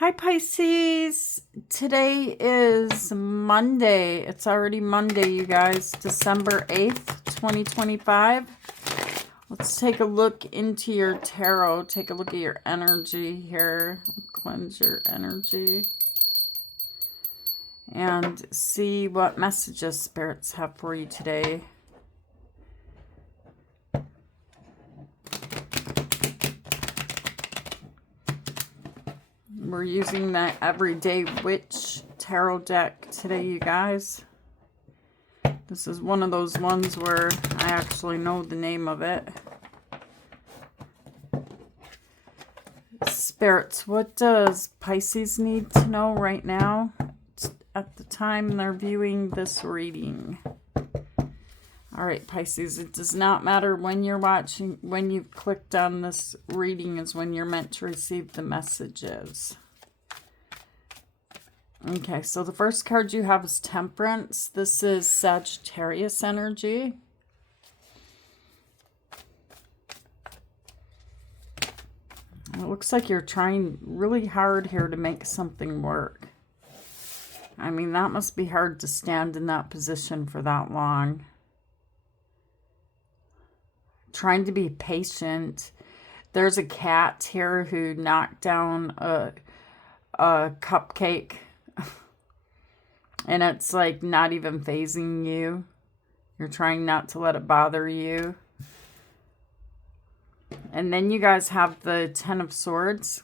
Hi Pisces, today is Monday. It's already Monday, you guys, December 8th, 2025. Let's take a look into your tarot. Take a look at your energy here. Cleanse your energy. And see what messages spirits have for you today. We're using that Everyday Witch tarot deck today, you guys. This is one of those ones where I actually know the name of it. Spirits, what does Pisces need to know right now at the time they're viewing this reading? All right, Pisces, it does not matter when you're watching, when you've clicked on this reading is when you're meant to receive the messages. Okay, so the first card you have is Temperance. This is Sagittarius energy. It looks like you're trying really hard here to make something work. I mean, that must be hard to stand in that position for that long. Trying to be patient. There's a cat here who knocked down a cupcake. And it's like not even fazing you. You're trying not to let it bother you. And then you guys have the Ten of Swords.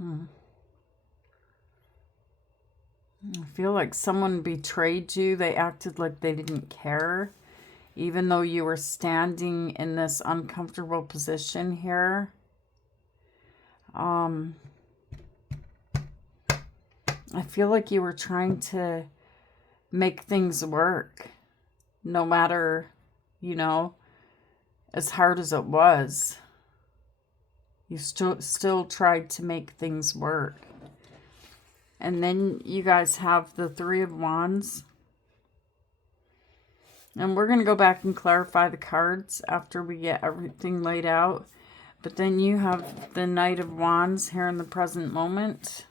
I feel like someone betrayed you. They acted like they didn't care. Even though you were standing in this uncomfortable position here. I feel like you were trying to make things work. No matter, you know, as hard as it was. You still tried to make things work. And then you guys have the Three of Wands. And we're going to go back and clarify the cards after we get everything laid out. But then you have the Knight of Wands here in the present moment.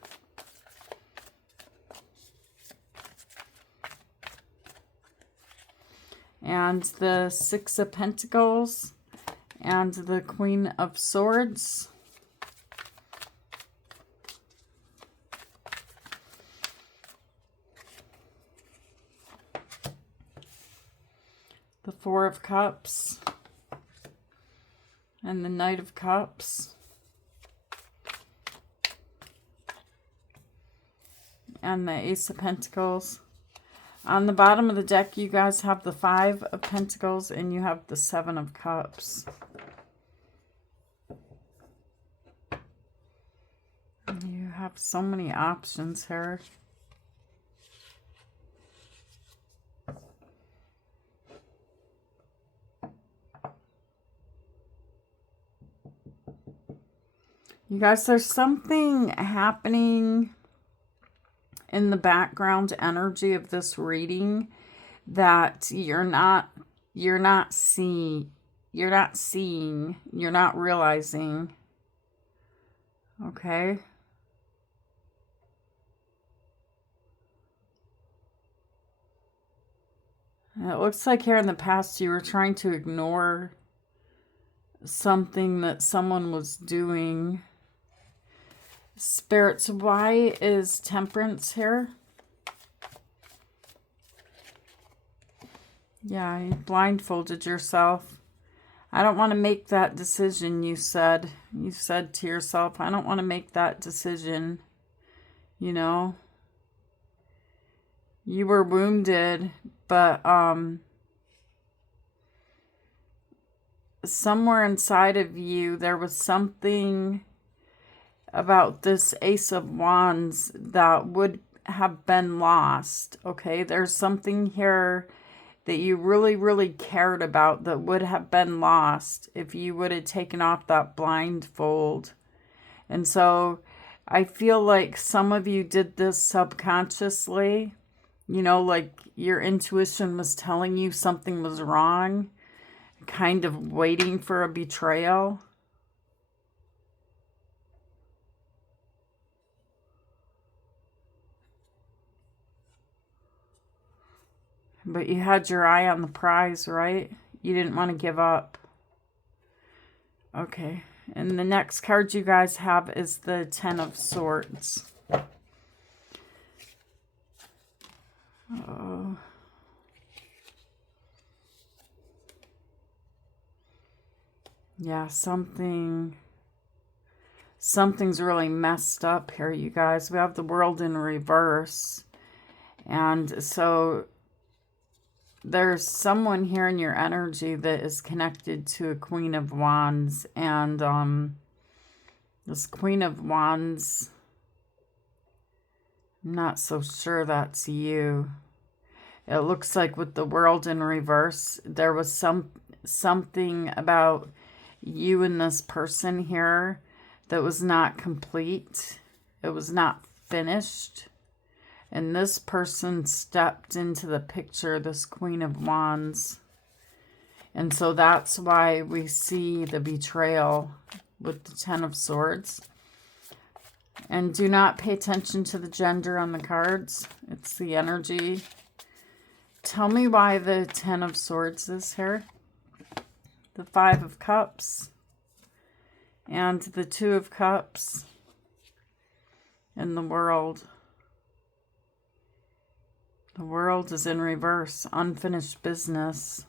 And the Six of Pentacles. And the Queen of Swords. The Four of Cups. And the Knight of Cups. And the Ace of Pentacles. On the bottom of the deck, you guys have the Five of Pentacles and you have the Seven of Cups. You have so many options here. You guys, there's something happening in the background energy of this reading that you're not seeing, you're not realizing. Okay? It looks like here in the past you were trying to ignore something that someone was doing. Spirits, why is Temperance here? Yeah, you blindfolded yourself. I don't want to make that decision, you said. You said to yourself, I don't want to make that decision. You know? You were wounded, but somewhere inside of you there was something about this Ace of Wands that would have been lost. Okay, there's something here that you really, really cared about that would have been lost if you would have taken off that blindfold. And so I feel like some of you did this subconsciously. You know, like your intuition was telling you something was wrong, kind of waiting for a betrayal. But you had your eye on the prize, right? You didn't want to give up. Okay. And the next card you guys have is the Ten of Swords. Oh. Yeah, something's really messed up here, you guys. We have the World in reverse. And so there's someone here in your energy that is connected to a Queen of Wands. And this Queen of Wands, I'm not so sure that's you. It looks like with the World in reverse, there was something about you and this person here that was not complete. It was not finished. And this person stepped into the picture, this Queen of Wands. And so that's why we see the betrayal with the Ten of Swords. And do not pay attention to the gender on the cards. It's the energy. Tell me why the Ten of Swords is here. The Five of Cups. And the Two of Cups. And the World. The World is in reverse. Unfinished business.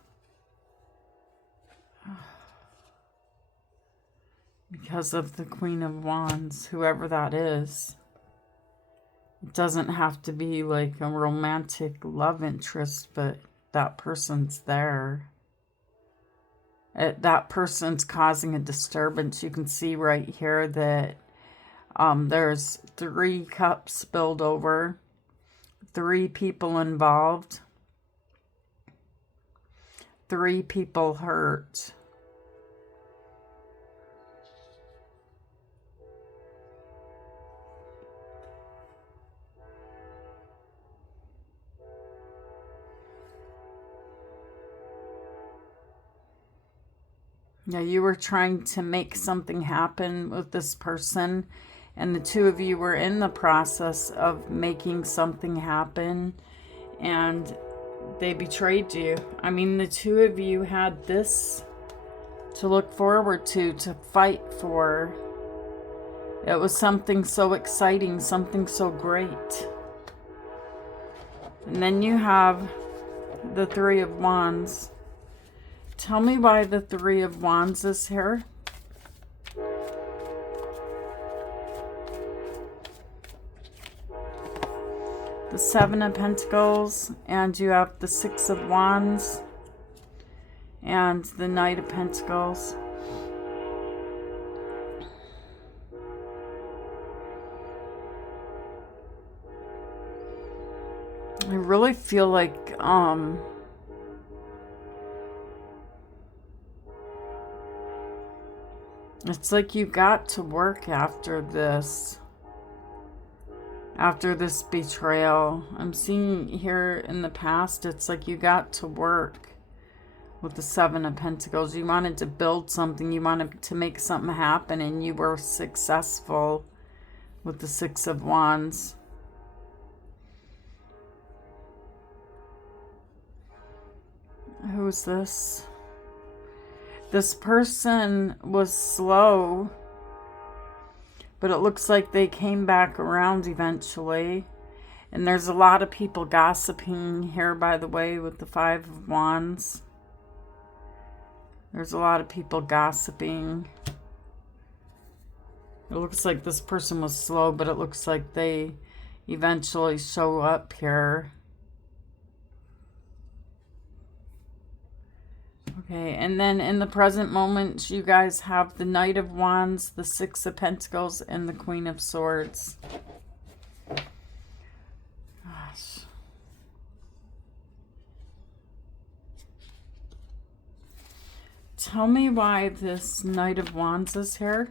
Because of the Queen of Wands, whoever that is. It doesn't have to be like a romantic love interest, but that person's there. That person's causing a disturbance. You can see right here that there's 3 cups spilled over. 3 people involved. 3 people hurt. Yeah, you were trying to make something happen with this person, and the two of you were in the process of making something happen, and they betrayed you. I mean, the two of you had this to look forward to fight for. It was something so exciting, something so great. And then you have the Three of Wands. Tell me why the Three of Wands is here. The Seven of Pentacles, and you have the Six of Wands and the Knight of Pentacles. I really feel like it's like you got to work after this betrayal. I'm seeing here in the past, it's like you got to work with the Seven of Pentacles. You wanted to build something, you wanted to make something happen, and you were successful with the Six of Wands. Who's this? This person was slow, but it looks like they came back around eventually. And there's a lot of people gossiping here, by the way, with the Five of Wands. There's a lot of people gossiping. It looks like this person was slow, but it looks like they eventually show up here. Okay, and then in the present moment, you guys have the Knight of Wands, the Six of Pentacles, and the Queen of Swords. Gosh. Tell me why this Knight of Wands is here.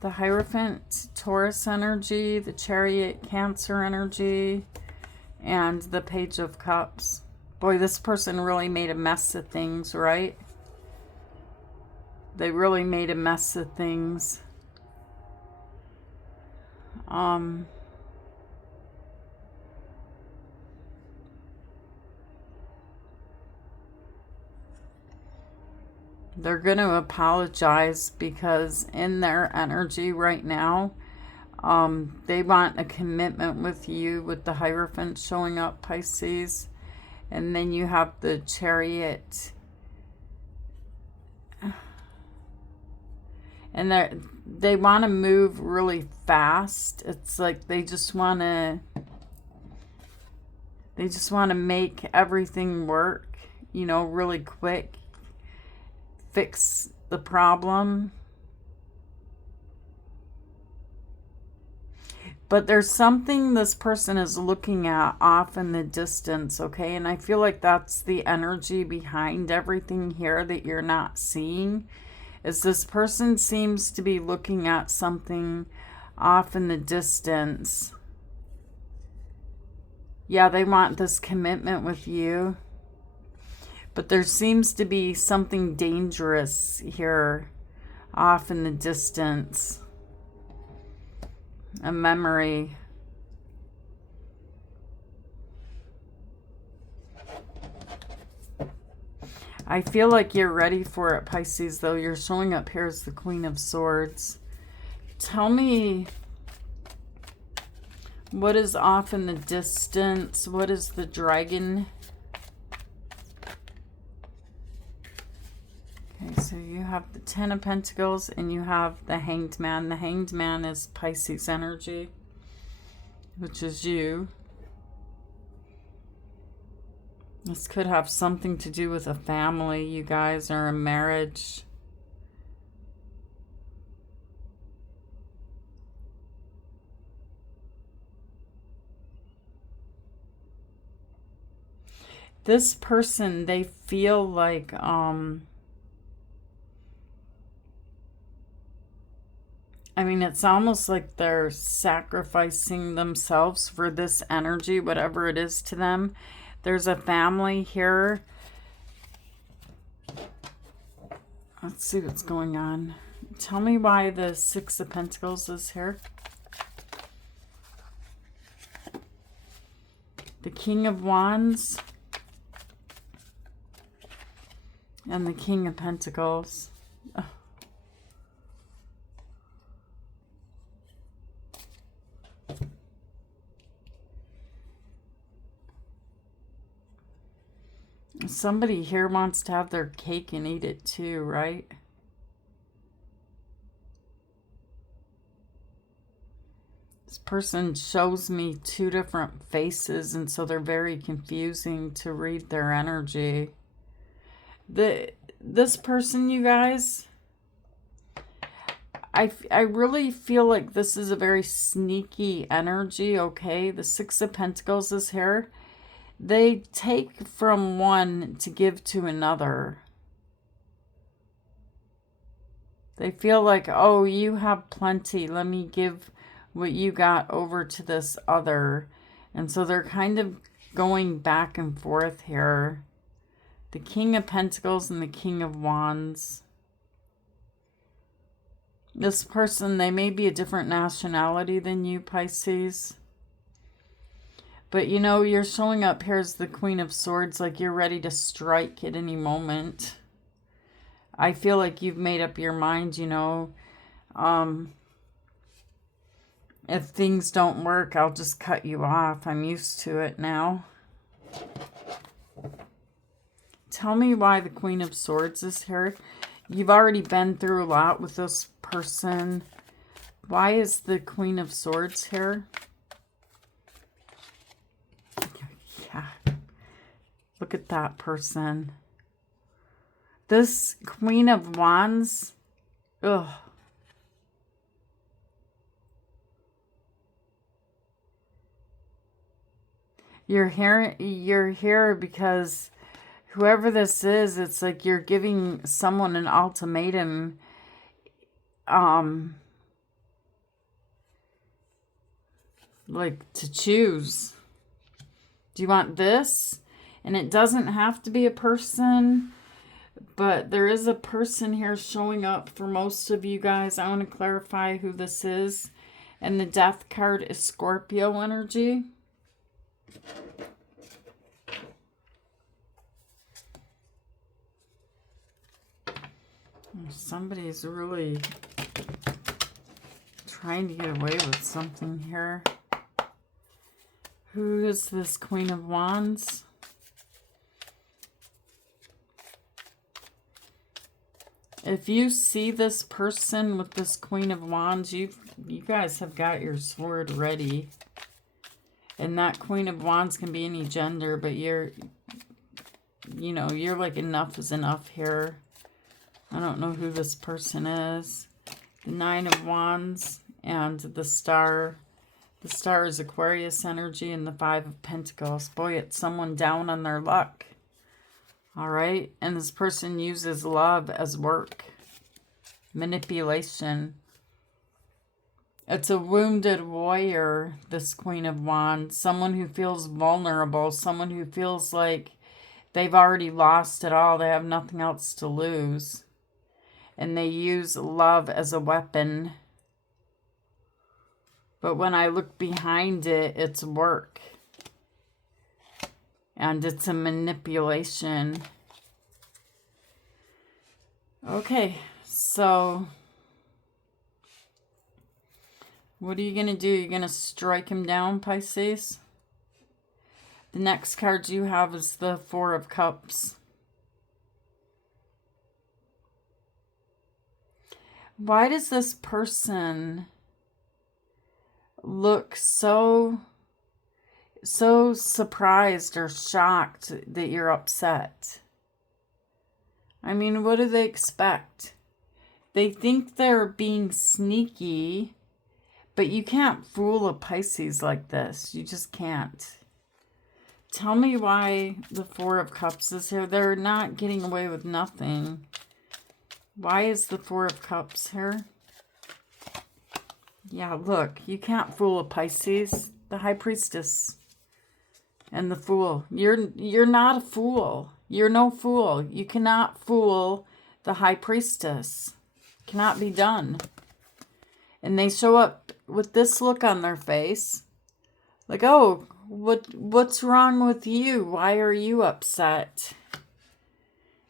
The Hierophant, Taurus energy, the Chariot, Cancer energy, and the Page of Cups. Boy, this person really made a mess of things, right? They really made a mess of things. They're going to apologize because in their energy right now, they want a commitment with you with the Hierophant showing up, Pisces. And then you have the Chariot. And they want to move really fast. It's like they just want to make everything work, you know, really quick. Fix the problem. But there's something this person is looking at off in the distance, okay? And I feel like that's the energy behind everything here that you're not seeing. Is this person seems to be looking at something off in the distance. Yeah, they want this commitment with you. But there seems to be something dangerous here off in the distance. A memory. I feel like you're ready for it, Pisces, though. You're showing up here as the Queen of Swords. Tell me what is off in the distance. What is the Dragon? Okay, so you have the Ten of Pentacles and you have the Hanged Man. The Hanged Man is Pisces energy, which is you. This could have something to do with a family, you guys, or a marriage. This person, they feel like, I mean, it's almost like they're sacrificing themselves for this energy, whatever it is to them. There's a family here. Let's see what's going on. Tell me why the Six of Pentacles is here. The King of Wands. And the King of Pentacles. Oh. Somebody here wants to have their cake and eat it too, right? This person shows me two different faces, and so they're very confusing to read their energy. This person, you guys, I really feel like this is a very sneaky energy, okay? The Six of Pentacles is here. They take from one to give to another. They feel like, oh, you have plenty. Let me give what you got over to this other. And so they're kind of going back and forth here. The King of Pentacles and the King of Wands. This person, they may be a different nationality than you, Pisces. But, you know, you're showing up here as the Queen of Swords, like you're ready to strike at any moment. I feel like you've made up your mind, you know. If things don't work, I'll just cut you off. I'm used to it now. Tell me why the Queen of Swords is here. You've already been through a lot with this person. Why is the Queen of Swords here? Yeah. Look at that person. This Queen of Wands. Ugh. You're here because whoever this is, it's like you're giving someone an ultimatum. Like to choose. Do you want this? And it doesn't have to be a person. But there is a person here showing up for most of you guys. I want to clarify who this is. And the Death card is Scorpio energy. Somebody's really trying to get away with something here. Who is this Queen of Wands? If you see this person with this Queen of Wands, you guys have got your sword ready. And that Queen of Wands can be any gender, but you're like, enough is enough here. I don't know who this person is. The Nine of Wands and the Star. The Star is Aquarius energy, and the Five of Pentacles. Boy, it's someone down on their luck. All right? And this person uses love as work. Manipulation. It's a wounded warrior, this Queen of Wands. Someone who feels vulnerable. Someone who feels like they've already lost it all. They have nothing else to lose. And they use love as a weapon. But when I look behind it, it's work. And it's a manipulation. Okay, so what are you going to do? You're going to strike him down, Pisces? The next card you have is the Four of Cups. Why does this person look so surprised or shocked that you're upset? I mean, what do they expect? They think they're being sneaky, but you can't fool a Pisces like this. You just can't. Tell me why the Four of Cups is here. They're not getting away with nothing. Why is the Four of Cups here? Yeah, look, you can't fool a Pisces. The High Priestess and the Fool. You're not a fool. You're no fool. You cannot fool the High Priestess. Cannot be done. And they show up with this look on their face. Like, oh, what's wrong with you? Why are you upset?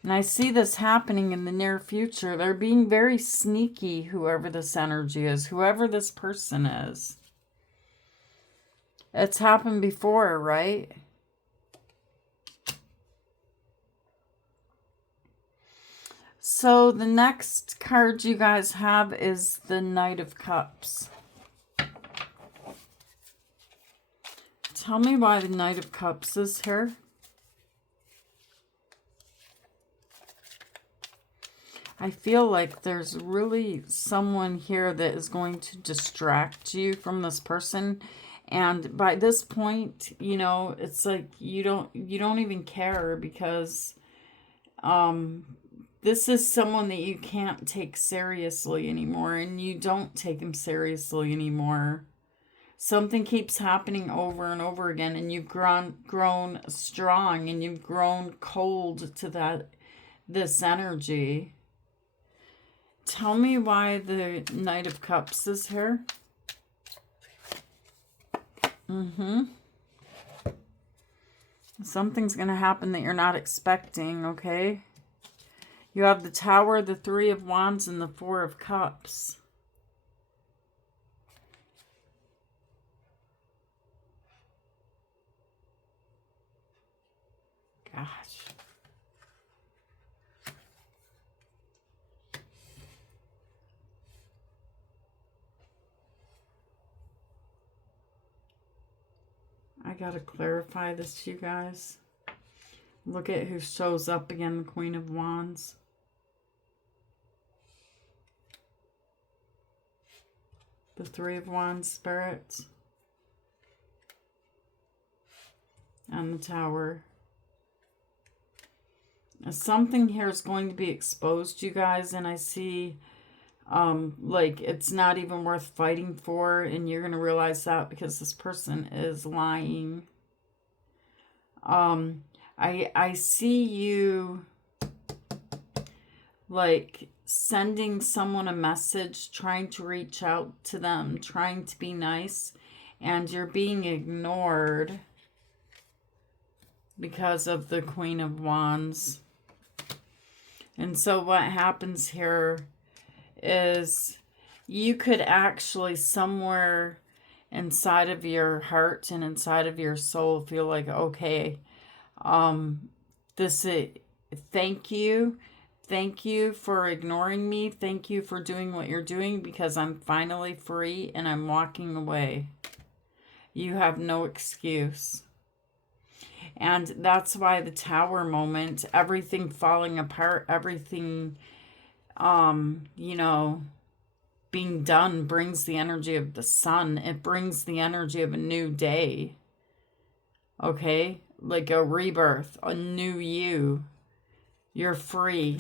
And I see this happening in the near future. They're being very sneaky, whoever this energy is, whoever this person is. It's happened before, right? So the next card you guys have is the Knight of Cups. Tell me why the Knight of Cups is here. I feel like there's really someone here that is going to distract you from this person. And by this point, it's like you don't even care, because this is someone that you can't take seriously anymore, and you don't take him seriously anymore. Something keeps happening over and over again, and you've grown strong, and you've grown cold to this energy. Tell me why the Knight of Cups is here. Something's going to happen that you're not expecting, okay? You have the Tower, the Three of Wands, and the Four of Cups. Gosh. I gotta clarify this, you guys. Look at who shows up again, the Queen of Wands. The Three of Wands, spirits. And the Tower. Something here is going to be exposed, you guys, and I see like it's not even worth fighting for, and you're going to realize that because this person is lying. I see you like sending someone a message, trying to reach out to them, trying to be nice, and you're being ignored because of the Queen of Wands. And so what happens here is you could actually somewhere inside of your heart and inside of your soul feel like, okay, this is, thank you. Thank you for ignoring me. Thank you for doing what you're doing, because I'm finally free and I'm walking away. You have no excuse. And that's why the Tower moment, everything falling apart, everything, you know, being done brings the energy of the sun. It brings the energy of a new day. Okay? Like a rebirth, a new you. You're free.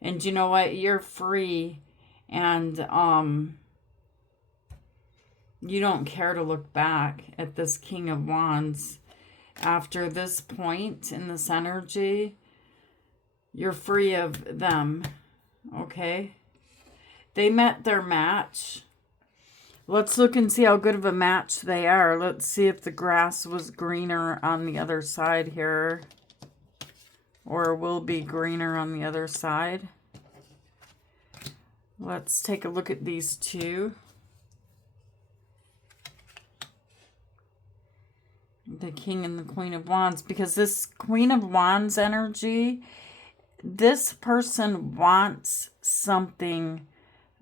And you know what? You're free. And you don't care to look back at this King of Wands. After this point in this energy, you're free of them. Okay? They met their match. Let's look and see how good of a match they are. Let's see if the grass was greener on the other side here, or will be greener on the other side. Let's take a look at these two. The King and the Queen of Wands, because this Queen of Wands energy, this person wants something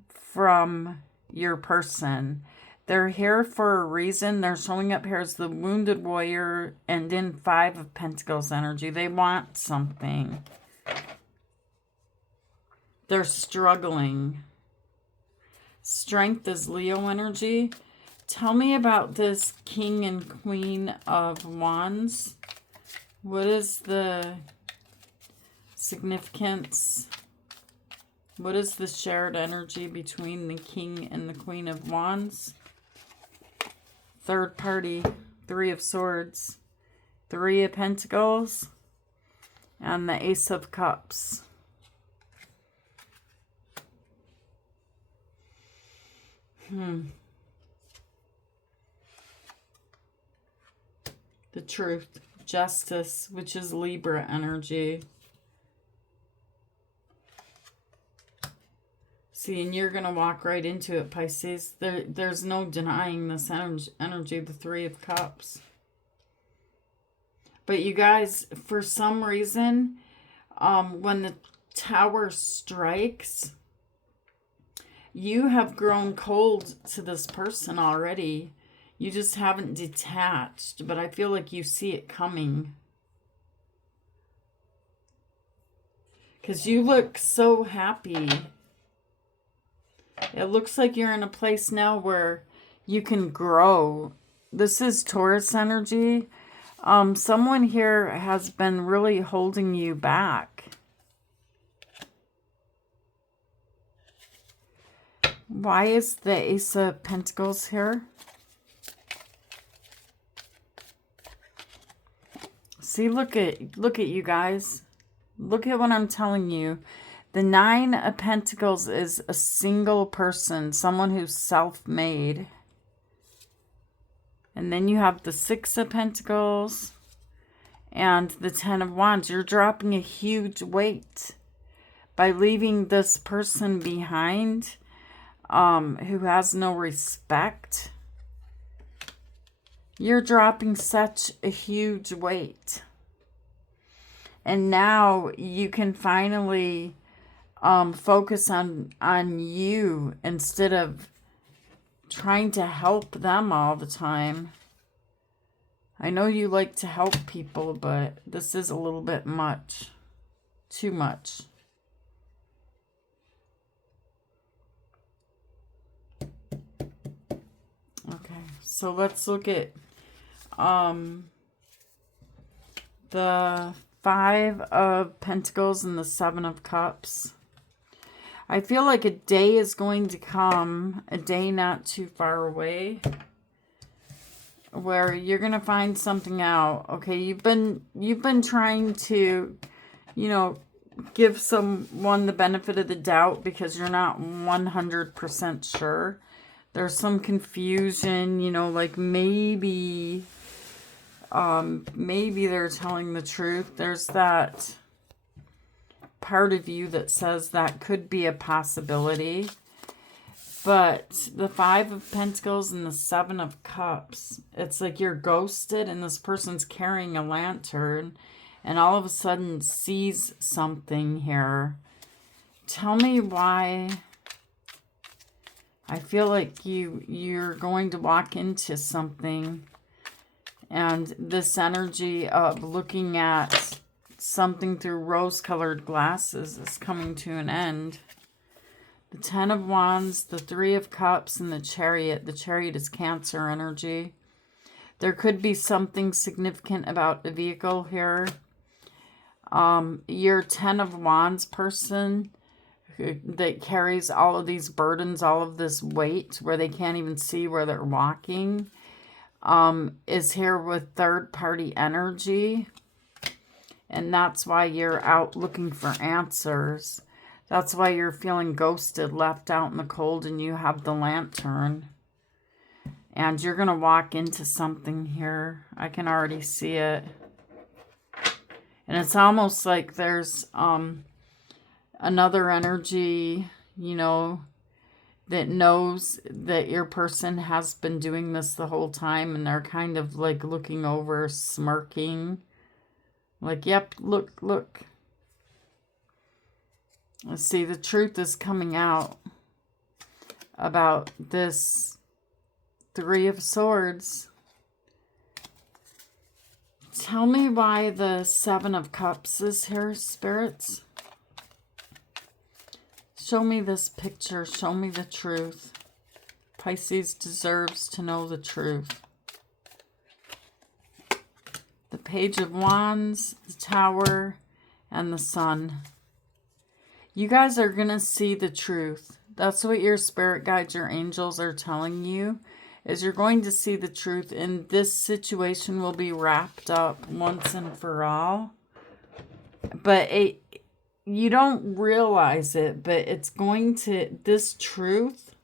from your person. They're here for a reason. They're showing up here as the Wounded Warrior and in Five of Pentacles energy. They want something. They're struggling. Strength is Leo energy. Tell me about this King and Queen of Wands. What is the significance? What is the shared energy between the King and the Queen of Wands? Third party, Three of Swords, Three of Pentacles, and the Ace of Cups. The Truth, Justice, which is Libra energy. See, and you're going to walk right into it, Pisces. There's no denying this energy, the Three of Cups. But you guys, for some reason, when the Tower strikes, you have grown cold to this person already. You just haven't detached, but I feel like you see it coming. Because you look so happy. It looks like you're in a place now where you can grow. This is Taurus energy. Someone here has been really holding you back. Why is the Ace of Pentacles here? See, look at you guys. Look at what I'm telling you. The Nine of Pentacles is a single person, someone who's self-made. And then you have the Six of Pentacles and the Ten of Wands. You're dropping a huge weight by leaving this person behind, who has no respect. You're dropping such a huge weight. And now you can finally focus on you instead of trying to help them all the time. I know you like to help people, but this is a little bit much. Too much. Okay, so let's look at the Five of Pentacles and the Seven of Cups. I feel like a day is going to come, a day not too far away, where you're going to find something out. Okay, you've been trying to, you know, give someone the benefit of the doubt because you're not 100% sure. There's some confusion, you know, like maybe they're telling the truth. There's that part of you that says that could be a possibility. But the Five of Pentacles and the Seven of Cups, it's like you're ghosted and this person's carrying a lantern and all of a sudden sees something here. Tell me why. I feel like you're going to walk into something, and this energy of looking at something through rose-colored glasses is coming to an end. The Ten of Wands, the Three of Cups, and the Chariot. The Chariot is Cancer energy. There could be something significant about the vehicle here. Your Ten of Wands person that carries all of these burdens, all of this weight, where they can't even see where they're walking, is here with third-party energy. And that's why you're out looking for answers. That's why you're feeling ghosted, left out in the cold, and you have the lantern. And you're going to walk into something here. I can already see it. And it's almost like there's another energy, you know, that knows that your person has been doing this the whole time, and they're kind of like looking over, smirking. Like, yep, look. Let's see, the truth is coming out about this Three of Swords. Tell me why the Seven of Cups is here, spirits. Show me this picture. Show me the truth. Pisces deserves to know the truth. The Page of Wands, the Tower, and the Sun. You guys are going to see the truth. That's what your spirit guides, your angels are telling you, is you're going to see the truth, and this situation will be wrapped up once and for all. But you don't realize it, but it's going to, this truth,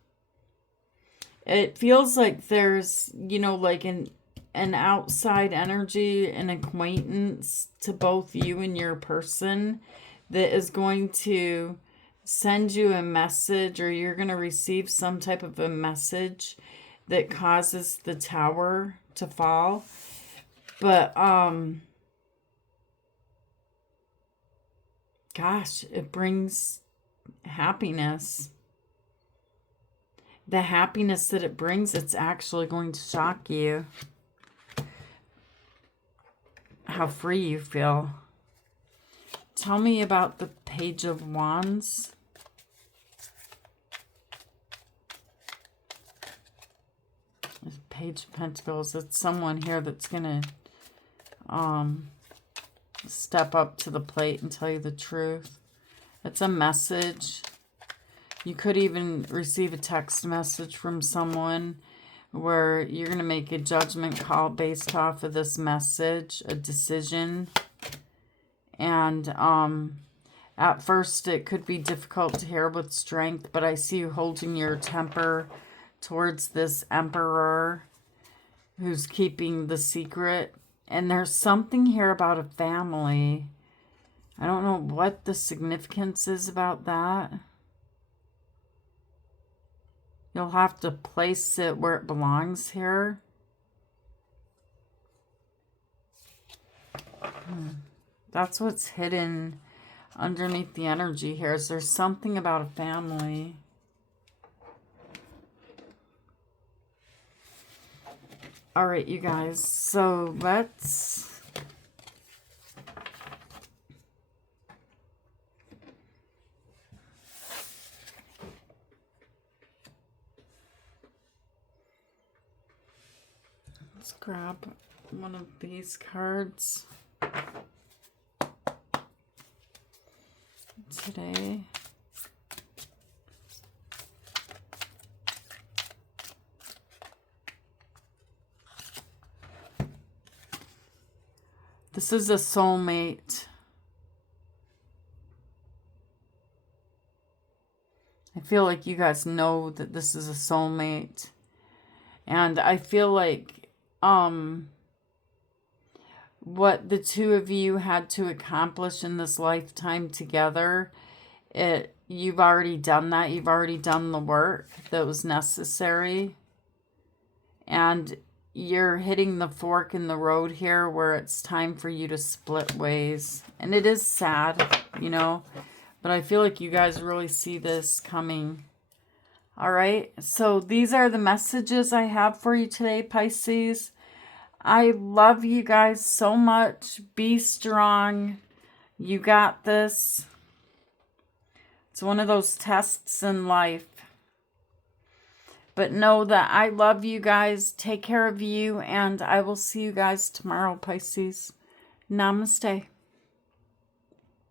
it feels like there's, you know, like an outside energy, an acquaintance to both you and your person that is going to send you a message, or you're going to receive some type of a message that causes the tower to fall. But, gosh, it brings happiness. The happiness that it brings, it's actually going to shock you. How free you feel. Tell me about the Page of Wands. This Page of Pentacles. It's someone here that's going to step up to the plate and tell you the truth. It's a message. You could even receive a text message from someone where you're going to make a judgment call based off of this message, a decision. And at first it could be difficult to hear with strength, but I see you holding your temper towards this Emperor who's keeping the secret. And there's something here about a family. I don't know what the significance is about that. You'll have to place it where it belongs here. That's what's hidden underneath the energy here. Is there's something about a family. All right, you guys. So let's grab one of these cards today. This is a soulmate. feel like you guys know that this is a soulmate. And I feel like what the two of you had to accomplish in this lifetime together, you've already done that. You've already done the work that was necessary. And you're hitting the fork in the road here where it's time for you to split ways. And it is sad, you know, but I feel like you guys really see this coming. All right, so these are the messages I have for you today, Pisces. I love you guys so much. Be strong. You got this. It's one of those tests in life. But know that I love you guys. Take care of you. And I will see you guys tomorrow, Pisces. Namaste.